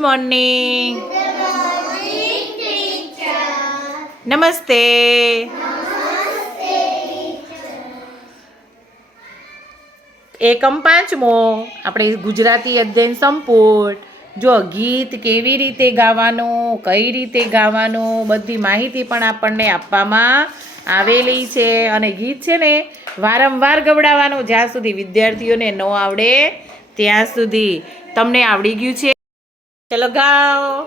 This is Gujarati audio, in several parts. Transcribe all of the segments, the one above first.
મોર્નિંગ નમસ્તે એકમ પાંચમો. આપણે ગુજરાતી અધ્યયન સંપૂર્ણ. જો ગીત કેવી રીતે ગાવાનું, કઈ રીતે ગાવાનું, બધી માહિતી પણ આપણને આપવામાં આવેલી છે. અને ગીત છે ને વારંવાર ગવડાવવાનું. જ્યાં સુધી વિદ્યાર્થીઓને ન આવડે ત્યાં સુધી. તમને આવડી ગયું છે? ચલો ગાઓ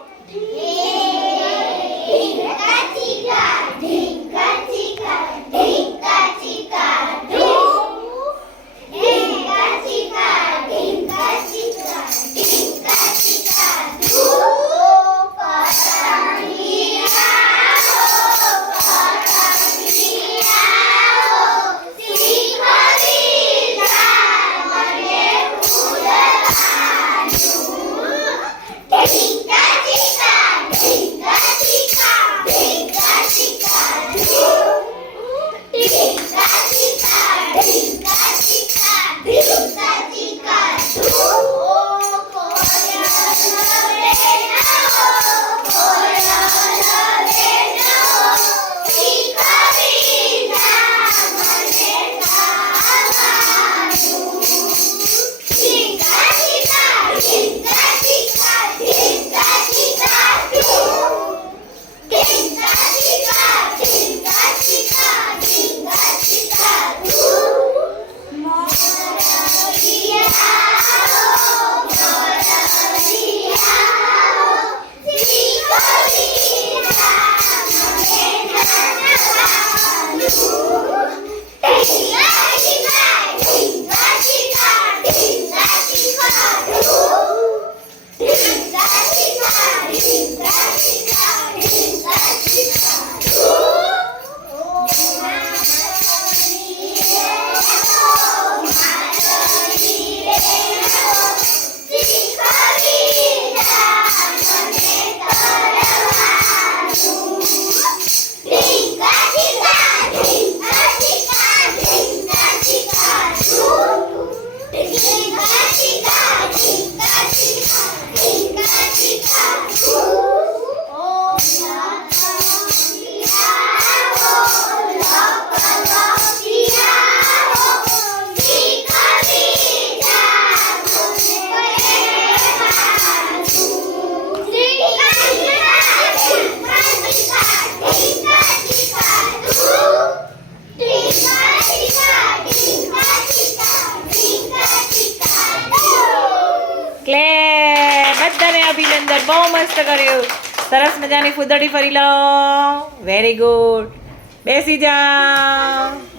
અભિનંદન. બહુ મસ્ત કર્યું. સરસ મજાની ફૂદડી ફરી લો. વેરી ગુડ બેસી જાઓ